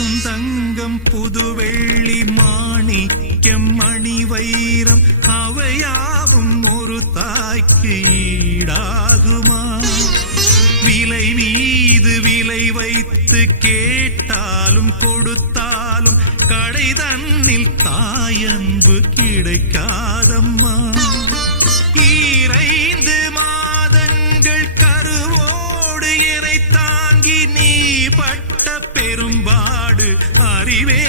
பசுந்தங்கம் புதுவெள்ளி மாணிக்கம் மணி வைரம் அவையாவும் ஒரு தாய்க்கு ஈடாகுமா? விலை மீது விலை வைத்து கேட்டாலும் கொடுத்தாலும் கடை தன்னில் தாயன்பு கிடைக்காதம்மா. 2 மாதங்கள் கருவோடு என்னை தாங்கி நீ பட்ட பெரும்பாடு அறிவே